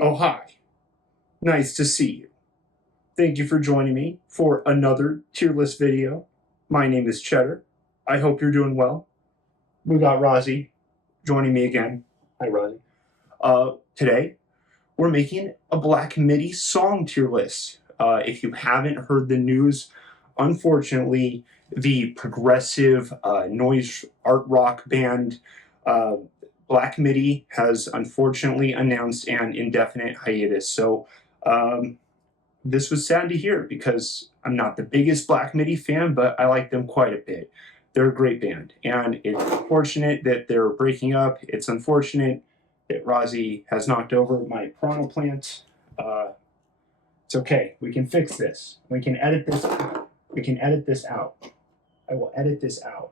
Oh, hi. Nice to see you. Thank you for joining me for another tier list video. My name is Cheddar. I hope you're doing well. We got Rozzy joining me again. Hi, Rozzy. Today, we're making a Black Midi song tier list. If you haven't heard the news, unfortunately, the progressive noise art rock band uh, Black Midi has unfortunately announced an indefinite hiatus. So, this was sad to hear because I'm not the biggest Black Midi fan, but I like them quite a bit. They're a great band, and it's unfortunate that they're breaking up. It's unfortunate that Rozzy has knocked over my piranha plant. It's okay. We can fix this. We can edit this. We can edit this out. I will edit this out.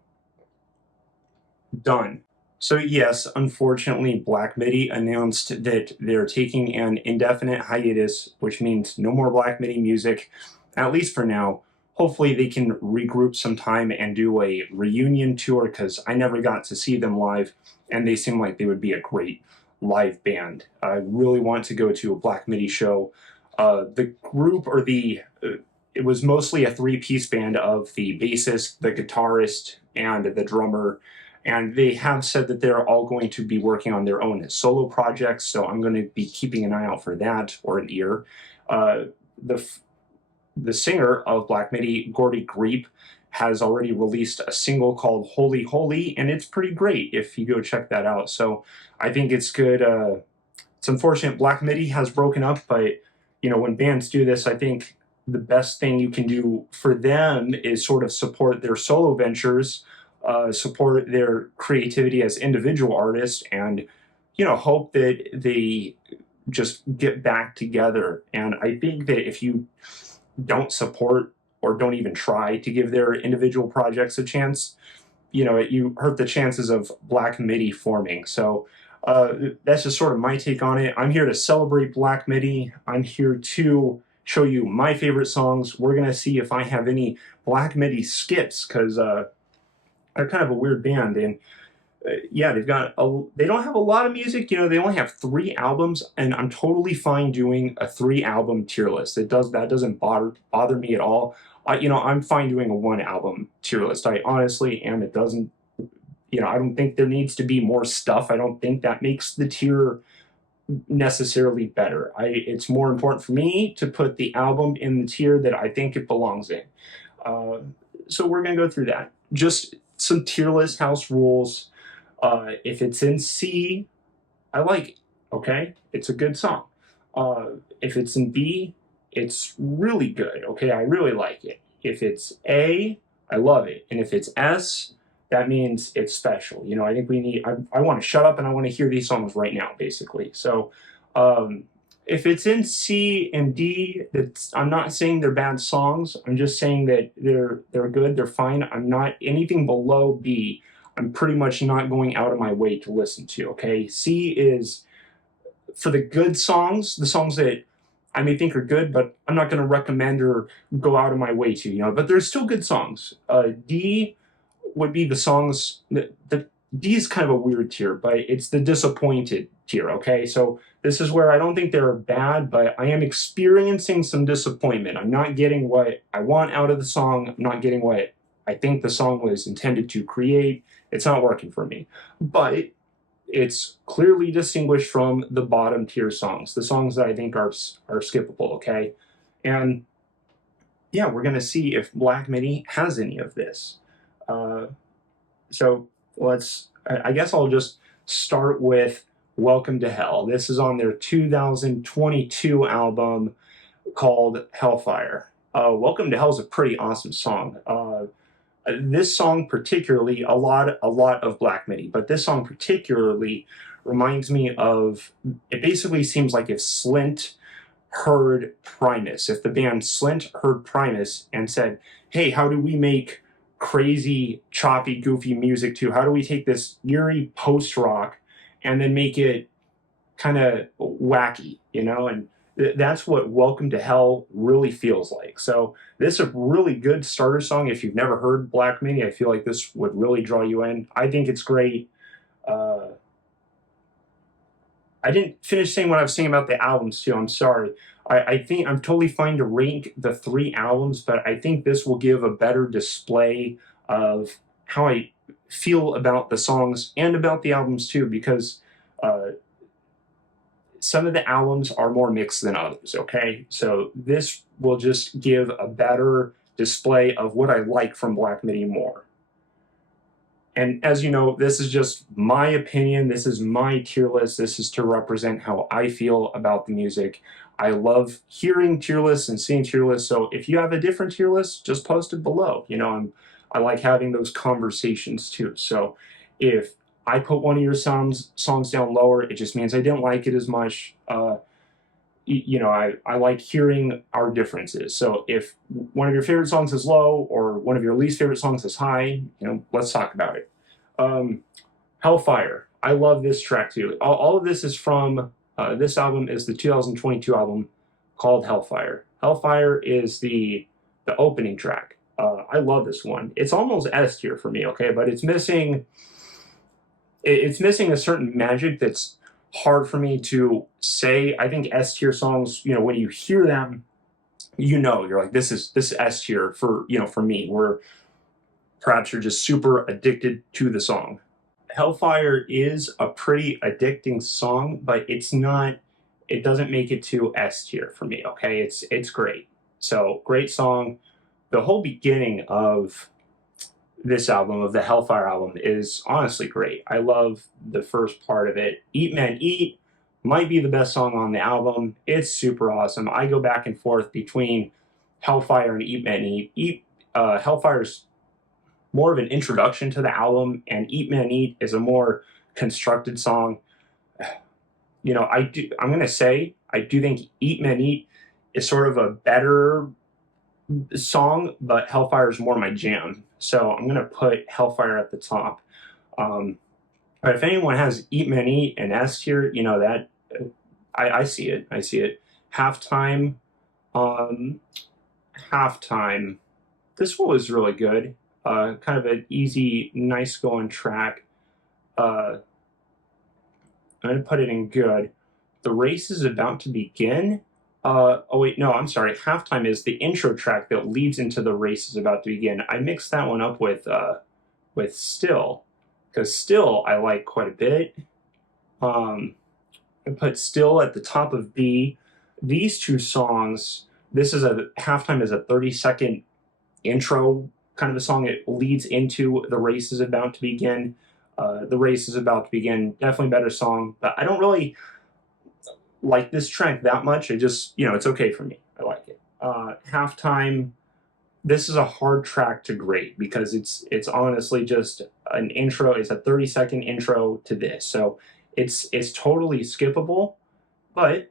Done. So yes, unfortunately, Black Midi announced that they're taking an indefinite hiatus, which means no more Black Midi music, at least for now. Hopefully they can regroup sometime and do a reunion tour, because I never got to see them live, and they seem like they would be a great live band. I really want to go to a Black Midi show. The group, or it was mostly a three-piece band of the bassist, the guitarist, and the drummer, and they have said that they're all going to be working on their own solo projects, so I'm going to be keeping an eye out for that, or an ear. Uh, the singer of Black Midi, Gordy Greep, has already released a single called Holy Holy, and it's pretty great if you go check that out. So I think it's good. It's unfortunate Black Midi has broken up, but when bands do this, I think the best thing you can do for them is sort of support their solo ventures, support their creativity as individual artists, and hope that they just get back together. And I think that if you don't support or don't even try to give their individual projects a chance, you hurt the chances of Black Midi forming. So that's just sort of my take on it. I'm here to celebrate Black Midi. I'm here to show you my favorite songs. We're going to see if I have any Black Midi skips, because they're kind of a weird band. And yeah, they don't have a lot of music. They only have 3 albums, and I'm totally fine doing a 3-album tier list. That doesn't bother me at all. I'm fine doing a 1-album tier list. I honestly am. It doesn't. I don't think there needs to be more stuff. I don't think that makes the tier necessarily better. It's more important for me to put the album in the tier that I think it belongs in. Uh, so we're gonna go through that. Just some tier list house rules. If it's in C, I like it. Okay, it's a good song. If it's in B, it's really good. Okay, I really like it. If it's A, I love it. And if it's S, that means it's special. I think we need. I want to shut up and I want to hear these songs right now, basically. So, if it's in C and D, I'm not saying they're bad songs. I'm just saying that they're good. They're fine. I'm not anything below B. I'm pretty much not going out of my way to listen to. Okay, C is for the good songs, the songs that I may think are good, but I'm not going to recommend or go out of my way to. But there's still good songs. D would be the songs the D is kind of a weird tier, but it's the disappointed tier. Okay, so this is where I don't think they're bad, but I am experiencing some disappointment. I'm not getting what I want out of the song. I'm not getting what I think the song was intended to create. It's not working for me, but it's clearly distinguished from the bottom tier songs, the songs that I think are skippable. Okay, and yeah, we're gonna see if Black Midi has any of this. Uh, so I guess I'll just start with Welcome to Hell. This is on their 2022 album called Hellfire. Welcome to Hell is a pretty awesome song. This song particularly, a lot of Black Midi, but this song particularly reminds me of, it basically seems like if Slint heard Primus, if the band Slint heard Primus and said, hey, how do we make crazy, choppy, goofy music too? How do we take this eerie post-rock and then make it kind of wacky, and that's what Welcome to Hell really feels like. So this is a really good starter song. If you've never heard Black Midi, I feel like this would really draw you in. I think it's great. Uh, I didn't finish saying what I was saying about the albums too. I'm sorry. I think I'm totally fine to rank the three albums, but I think this will give a better display of how I feel about the songs and about the albums too, because uh, some of the albums are more mixed than others. Okay, so this will just give a better display of what I like from Black Midi more. And as you know, this is just my opinion. This is my tier list. This is to represent how I feel about the music. I love hearing tier lists and seeing tier lists. So if you have a different tier list, just post it below. I like having those conversations too. So if I put one of your songs down lower, it just means I didn't like it as much. I like hearing our differences. So if one of your favorite songs is low or one of your least favorite songs is high, let's talk about it. Um, Hellfire. I love this track too. All of this is from this album is the 2022 album called Hellfire. Hellfire is the opening track. I love this one. It's almost S tier for me, okay, but it's missing a certain magic that's hard for me to say. I think S tier songs, when you hear them, you're like, this is S tier for me, where perhaps you're just super addicted to the song. Hellfire is a pretty addicting song, but it doesn't make it to S tier for me, okay? It's great. So, great song. The whole beginning of this album, of the Hellfire album, is honestly great. I love the first part of it. Eat Man Eat might be the best song on the album. It's super awesome. I go back and forth between Hellfire and Eat Man Eat. Hellfire's more of an introduction to the album, and Eat Man Eat is a more constructed song. I'm gonna say I do think Eat Man Eat is sort of a better song, but Hellfire is more my jam. So I'm gonna put Hellfire at the top. Um, but if anyone has Eat Man Eat and S tier, that I see it. I see it. Halftime. Um, Halftime. This one was really good. Kind of an easy, nice going track. I'm gonna put it in good. The race is about to begin. Oh wait, no, I'm sorry. Halftime is the intro track that leads into the race is about to begin. I mixed that one up with Still, because Still I like quite a bit. I put Still at the top of B. These two songs. Halftime is a 30-second intro kind of a song. It leads into the race is about to begin. The race is about to begin. Definitely better song, but I don't really like this track that much. It's okay for me. I like it. Halftime. This is a hard track to grade because it's honestly just an intro. It's a 30-second intro to this, so it's totally skippable. But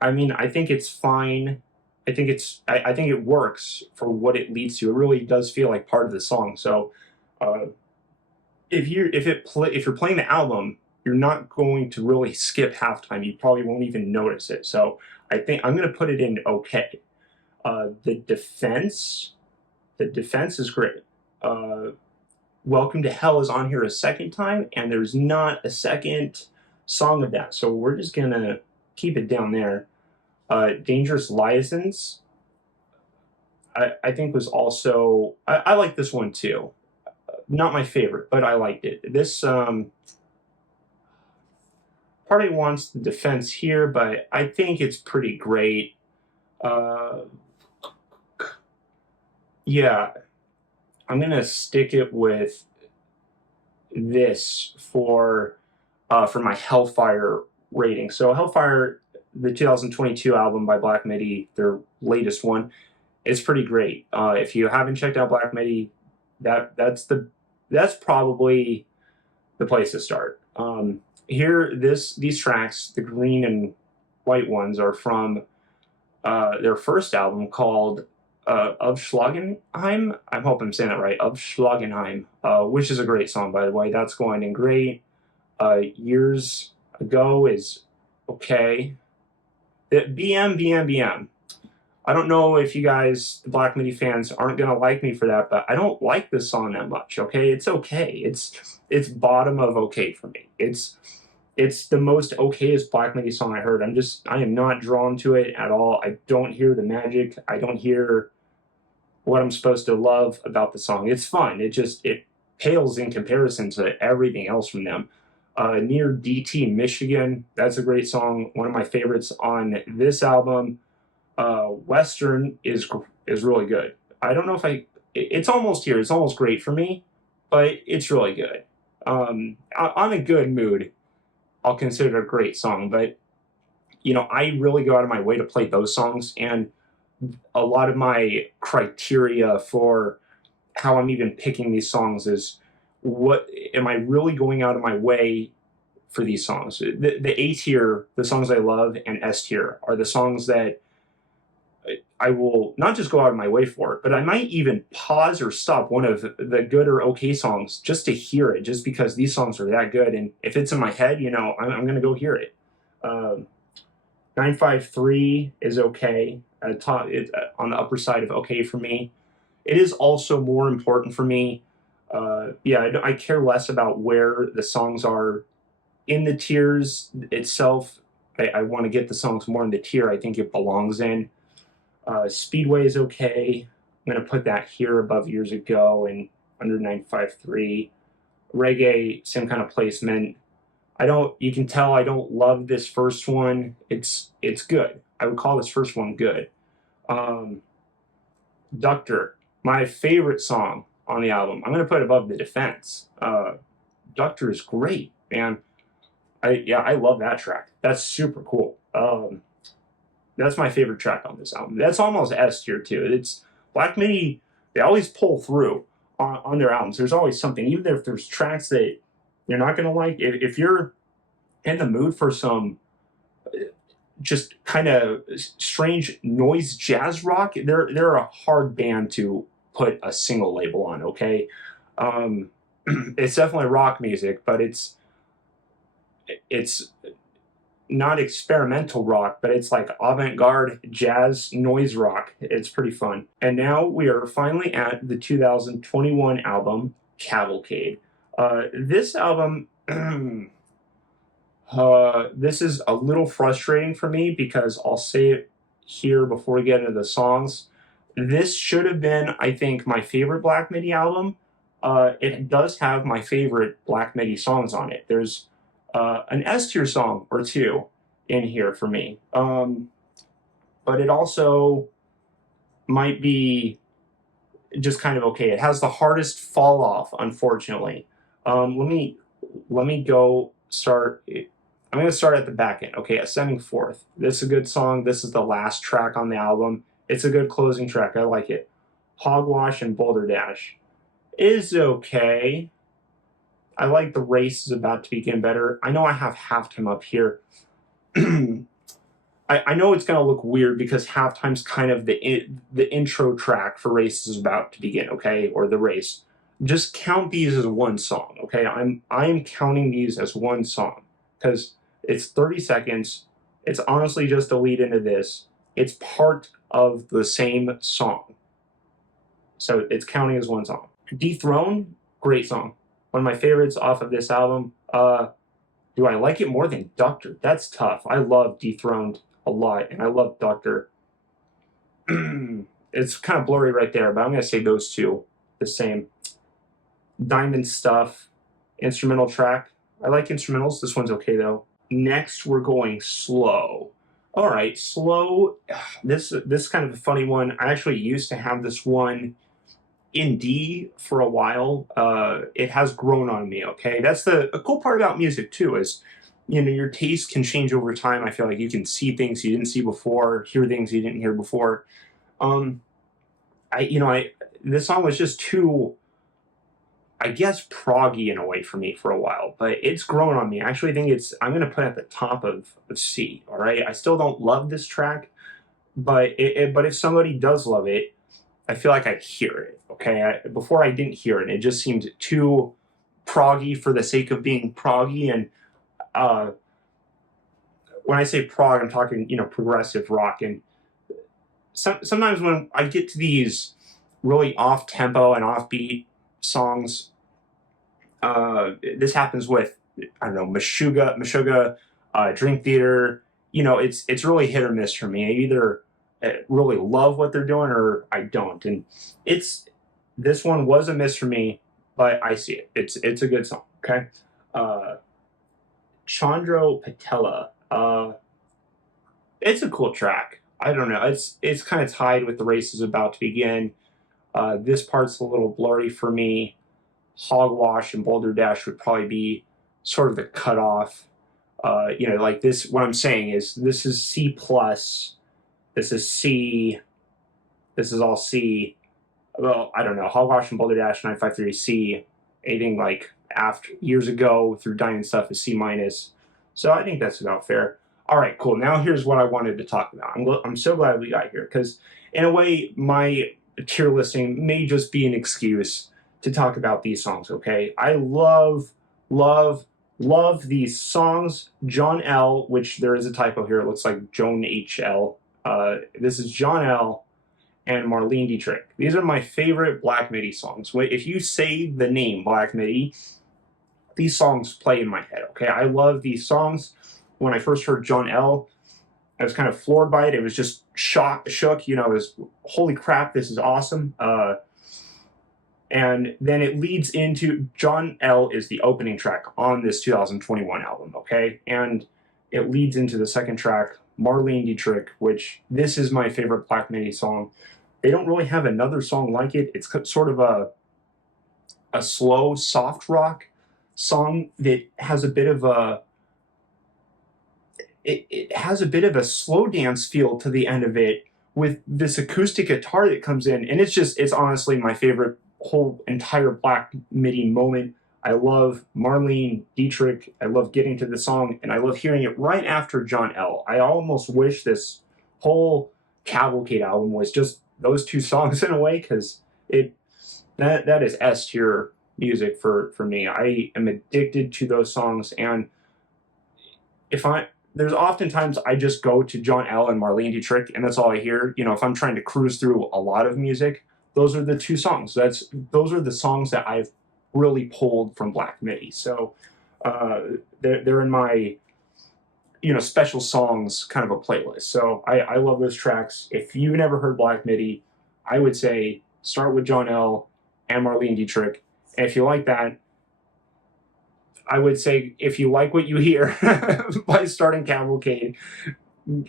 I mean, I think it's fine. I think it works for what it leads to. It really does feel like part of the song. So uh, if you're playing the album, you're not going to really skip halftime. You probably won't even notice it. So I think I'm going to put it in okay. The defense is great. Welcome to Hell is on here a second time, and there's not a second song of that. So we're just gonna keep it down there. Dangerous Liaisons, I think was also I like this one too. Not my favorite, but I liked it. This party wants the defense here, but I think it's pretty great. Yeah, I'm gonna stick it with this for my Hellfire rating. So Hellfire, the 2022 album by Black Midi, their latest one, is pretty great. If you haven't checked out Black Midi, that's probably the place to start. These tracks, the green and white ones, are from their first album called Of Schlagenheim. I hope I'm saying that right. Of Schlagenheim, which is a great song, by the way. That's going in great. Years Ago is okay. BM. I don't know if you guys, the Black Midi fans, aren't gonna like me for that, but I don't like this song that much. Okay, it's okay. It's bottom of okay for me. It's the most okayest Black Midi song I heard. I am not drawn to it at all. I don't hear the magic. I don't hear what I'm supposed to love about the song. It's fun. It pales in comparison to everything else from them. Near DT Michigan, that's a great song. One of my favorites on this album. Western is really good. I don't know if it's almost here. It's almost great for me, but it's really good. On a good mood, I'll consider it a great song. But I really go out of my way to play those songs, and a lot of my criteria for how I'm even picking these songs is, what am I really going out of my way for these songs? The A tier, the songs I love, and S tier are the songs that I will not just go out of my way for, but I might even pause or stop one of the good or okay songs just to hear it, just because these songs are that good. And if it's in my head, I'm going to go hear it. 953 is okay. On the upper side of okay for me. It is also more important for me. I care less about where the songs are in the tiers itself. I want to get the songs more in the tier I think it belongs in. Speedway is okay. I'm going to put that here above Years Ago and under 953. Reggae, same kind of placement. You can tell I don't love this first one. It's good. I would call this first one good. Doctor, my favorite song on the album. I'm going to put it above The Defense. Doctor is great, man. I love that track. That's super cool. That's my favorite track on this album. That's almost S tier too. It's Black Midi. They always pull through on their albums. There's always something, even if there's tracks that you're not gonna like. If you're in the mood for some just kind of strange noise jazz rock, they're a hard band to put a single label on. Okay, it's definitely rock music, but it's not experimental rock, but it's like avant-garde jazz noise rock. It's pretty fun. And now we are finally at the 2021 album, Cavalcade. This album, this is a little frustrating for me because I'll say it here before we get into the songs. This should have been, I think, my favorite Black Midi album. It does have my favorite Black Midi songs on it. There's an S tier song or two in here for me. But it also might be just kind of okay. It has the hardest fall off, unfortunately. Let me go start. I'm going to start at the back end. Okay, Ascending Forth. This is a good song. This is the last track on the album. It's a good closing track. I like it. Hogwash and Boulder Dash is okay. I like The Race is About to Begin better. I know I have Halftime up here. I know it's going to look weird because Halftime's kind of the intro track for Race is About to Begin, okay? Or The Race. Just count these as one song, okay? I'm counting these as one song because it's 30 seconds. It's honestly just a lead into this. It's part of the same song. So it's counting as one song. Dethroned, great song. One of my favorites off of this album. Do I like it more than Doctor? That's tough. I love Dethroned a lot, and I love Doctor. It's kind of blurry right there, but I'm going to say those two the same. Diamond Stuff, instrumental track. I like instrumentals. This one's okay, though. Next, we're going Slow. All right, Slow. This is kind of a funny one. I actually used to have this one in D for a while. It has grown on me, okay? That's a cool part about music, too, is, your taste can change over time. I feel like you can see things you didn't see before, hear things you didn't hear before. This song was just too, I guess, proggy in a way for me for a while, but it's grown on me. I actually think I'm going to put it at the top of C, all right? I still don't love this track, but if somebody does love it, I feel like I hear it, okay? Before I didn't hear it. It just seemed too proggy for the sake of being proggy. And when I say prog, I'm talking, progressive rock. And sometimes when I get to these really off-tempo and offbeat songs, this happens with I don't know, Meshuggah, Dream Theater. You know, it's really hit or miss for me. I either really love what they're doing or I don't. And it's this one was a miss for me, but I see it. It's a good song. Okay, uh, Chandro Patella. It's a cool track. I don't know. It's kind of tied with the race is about to begin. This part's a little blurry for me. Hogwash and Boulder Dash would probably be sort of the cutoff. You know, like this. What I'm saying is this is C plus. This is C. This is all C. Well, I don't know. Hogwash and Boulder Dash 953 C. Anything like after years ago through Diamond Stuff is C minus. So I think that's about fair. All right, cool. Now here's what I wanted to talk about. I'm so glad we got here because in a way my tier listing may just be an excuse to talk about these songs. Okay, I love these songs. John L, which there is a typo here. It looks like Joan H.L. This is John L and Marlene Dietrich. These are my favorite Black Midi songs. If you say the name Black Midi, these songs play in my head. Okay, I love these songs. When I first heard John L, I was kind of floored by it. It was just shook. You know, it was holy crap, this is awesome. And then it leads into John L is the opening track on this 2021 album. Okay, and it leads into the second track, Marlene Dietrich, which this is my favorite Black Midi song. They don't really have another song like it. It's sort of a slow, soft rock song that has a bit of a it has a bit of a slow dance feel to the end of it with this acoustic guitar that comes in, and it's honestly my favorite whole entire Black Midi moment. I love Marlene Dietrich. I love getting to the song, and I love hearing it right after John L. I almost wish this whole Cavalcade album was just those two songs in a way, because that is S tier music for me. I am addicted to those songs, and there's oftentimes I just go to John L and Marlene Dietrich, and that's all I hear. You know, if I'm trying to cruise through a lot of music, those are the two songs. Those are the songs that I've really pulled from Black Midi. So they're in my special songs kind of a playlist. So I love those tracks. If you've never heard Black Midi, I would say start with John L and Marlene Dietrich. And if you like that, I would say if you like what you hear by starting Cavalcade,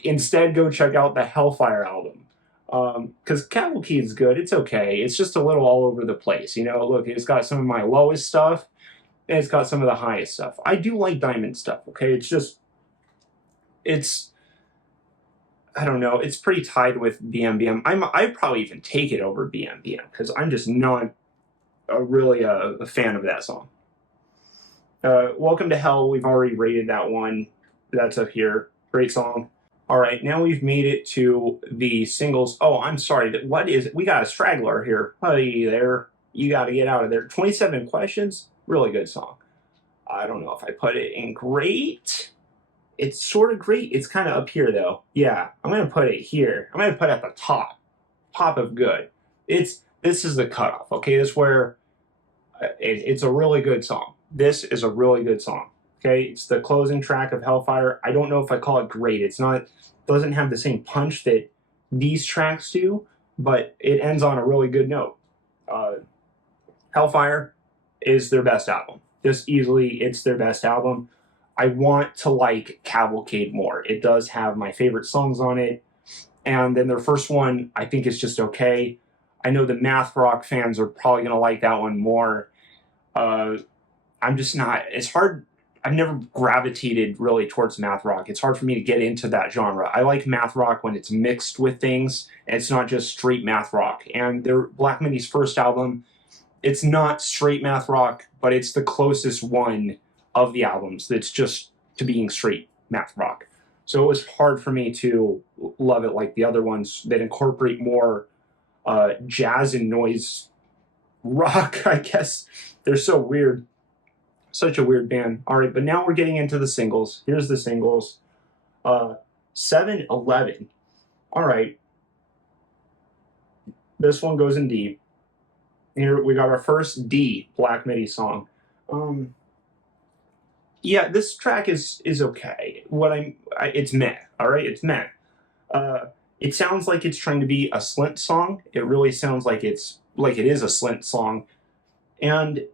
instead go check out the Hellfire album. Because Cavalcade's good, it's okay. It's just a little all over the place. You know, look, it's got some of my lowest stuff, and it's got some of the highest stuff. I do like Diamond Stuff, okay? I don't know, it's pretty tied with BMBM. I'd probably even take it over BMBM, because I'm just not really a fan of that song. Welcome to Hell, we've already rated that one. That's up here. Great song. All right, now we've made it to the singles. Oh, I'm sorry. What is it? We got a straggler here. Hey there. You got to get out of there. 27 Questions. Really good song. I don't know if I put it in great. It's sort of great. It's kind of up here, though. Yeah, I'm going to put it here. I'm going to put it at the top. Top of good. This is the cutoff, okay? This is where it's a really good song. This is a really good song. Okay, it's the closing track of Hellfire. I don't know if I call it great. Doesn't have the same punch that these tracks do, but it ends on a really good note. Hellfire is their best album. Just easily, it's their best album. I want to like Cavalcade more. It does have my favorite songs on it, and then their first one I think is just okay. I know the math rock fans are probably gonna like that one more. I'm just not. It's hard. I've never gravitated really towards math rock. It's hard for me to get into that genre. I like math rock when it's mixed with things, and it's not just straight math rock. And their Black Midi's first album, it's not straight math rock, but it's the closest one of the albums that's just to being straight math rock. So it was hard for me to love it like the other ones that incorporate more jazz and noise rock, I guess. They're so weird. Such a weird band. All right, but now we're getting into the singles. Here's the singles. 7-11. All right. This one goes in D. Here we got our first D Black Midi song. Yeah, this track is okay. It's meh. All right, it's meh. Uh, it sounds like it's trying to be a Slint song. It really sounds like it is a Slint song, and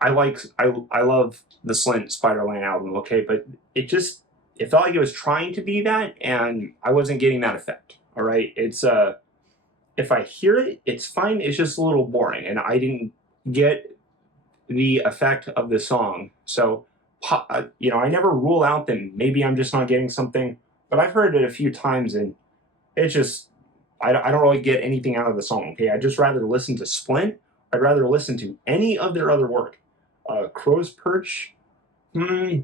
I love the Slint Spiderland album. Okay, but it felt like it was trying to be that, and I wasn't getting that effect. All right, if I hear it, it's fine. It's just a little boring, and I didn't get the effect of the song. So, I never rule out that maybe I'm just not getting something, but I've heard it a few times, and it's just I don't really get anything out of the song. Okay, I'd just rather listen to Splint. I'd rather listen to any of their other work. Crow's Perch. Hmm,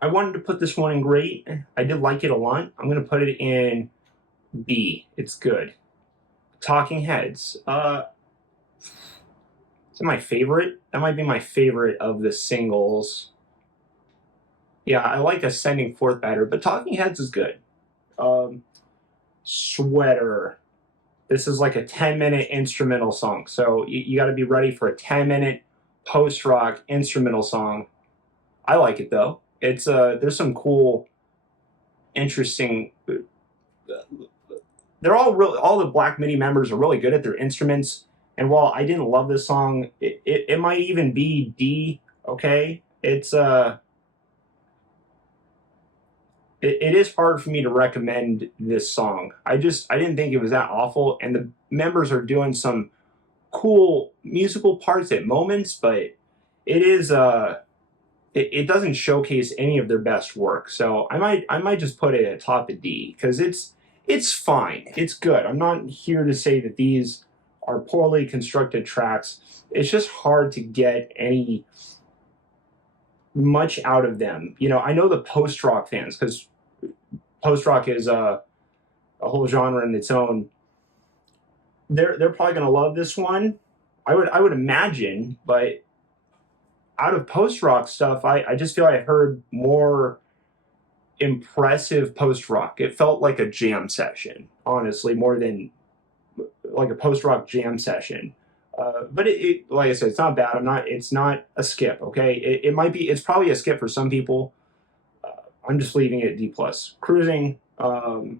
I wanted to put this one in great. I did like it a lot. I'm gonna put it in B. It's good. Talking Heads. Is it my favorite? That might be my favorite of the singles. Yeah, I like Ascending Forth better, but Talking Heads is good. Um, Sweater. This is like a 10-minute instrumental song. So you got to be ready for a 10-minute post rock instrumental song. I like it though. It's there's some cool, interesting. They're all the Black Midi members are really good at their instruments. And while I didn't love this song, it might even be D. Okay, it is hard for me to recommend this song. I didn't think it was that awful, and the members are doing some cool musical parts at moments, but it is it doesn't showcase any of their best work. So I might just put it at top of D because it's fine. It's good. I'm not here to say that these are poorly constructed tracks. It's just hard to get any much out of them. I know the post rock fans because post rock is a whole genre in its own. They're probably gonna love this one. I would imagine, but out of post rock stuff, I just feel I heard more impressive post rock. It felt like a jam session, honestly, more than like a post rock jam session. But like I said, it's not bad. It's not a skip. Okay, it might be. It's probably a skip for some people. I'm just leaving it D plus. Cruising. I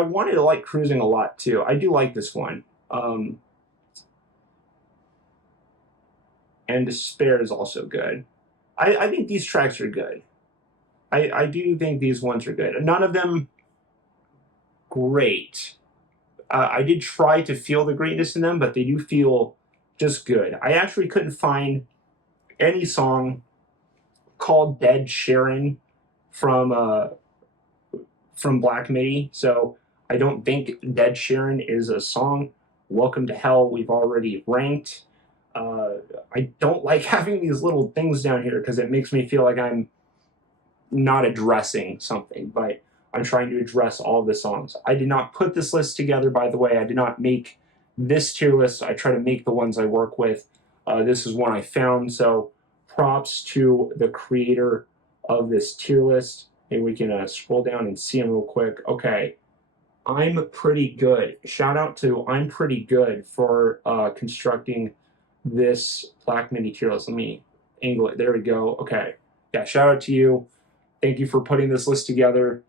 wanted to like Cruising a lot too. I do like this one. And Despair is also good. I think these tracks are good. I do think these ones are good. None of them great. I did try to feel the greatness in them, but they do feel just good. I actually couldn't find any song called Dead Sharon from Black Midi, so I don't think Dead Sharon is a song. Welcome to Hell, we've already ranked. I don't like having these little things down here because it makes me feel like I'm not addressing something, but I'm trying to address all the songs. I did not put this list together, by the way. I did not make this tier list. I try to make the ones I work with. This is one I found, so props to the creator of this tier list. Maybe we can scroll down and see them real quick. Okay, I'm Pretty Good. Shout out to I'm Pretty Good for constructing this Black Midi tier list. Let me angle it. There we go. Okay. Yeah, shout out to you. Thank you for putting this list together.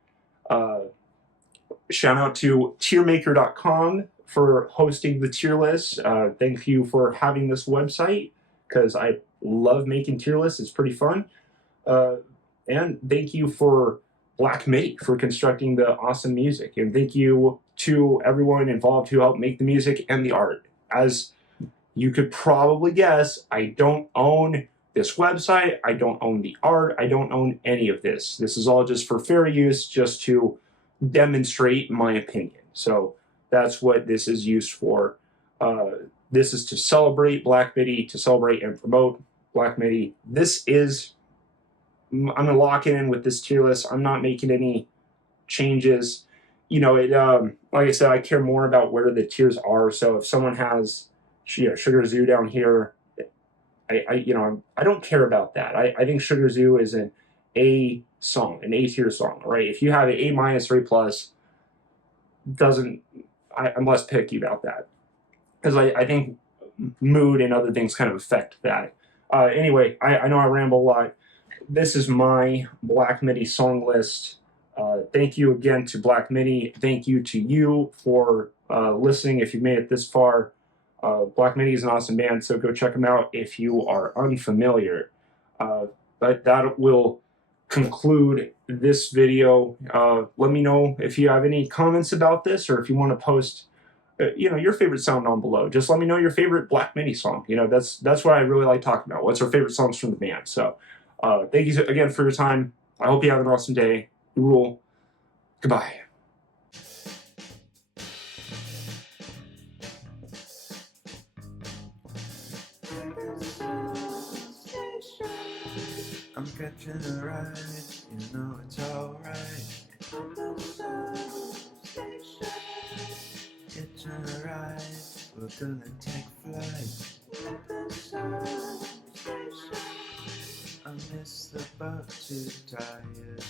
Shout out to tiermaker.com for hosting the tier list. Thank you for having this website because I love making tier lists. It's pretty fun. And thank you for Black Midi for constructing the awesome music. And thank you to everyone involved who helped make the music and the art. As you could probably guess, I don't own this website. I don't own the art. I don't own any of this. This is all just for fair use, just to demonstrate my opinion. So that's what this is used for. This is to celebrate Black Midi, to celebrate and promote Black Midi. I'm going to lock in with this tier list. I'm not making any changes. Like I said, I care more about where the tiers are. So if someone has Sugar Zoo down here, I don't care about that. I think Sugar Zoo is an A song, an A tier song, right? If you have an A minus or A plus, I'm less picky about that because I think mood and other things kind of affect that. Anyway, I know I ramble a lot. This is my Black Midi song list. Thank you again to Black Midi. Thank you to you for listening if you made it this far. Black Midi is an awesome band, so go check them out if you are unfamiliar. But that will conclude this video. Let me know if you have any comments about this, or if you want to post your favorite song down below. Just let me know your favorite Black Midi song. That's what I really like talking about. What's our favorite songs from the band? So thank you again for your time. I hope you have an awesome day. Rule. Goodbye. I'm catching a ride, you know it's alright. Catching a ride, we're gonna take flight. I miss the boat, too tired.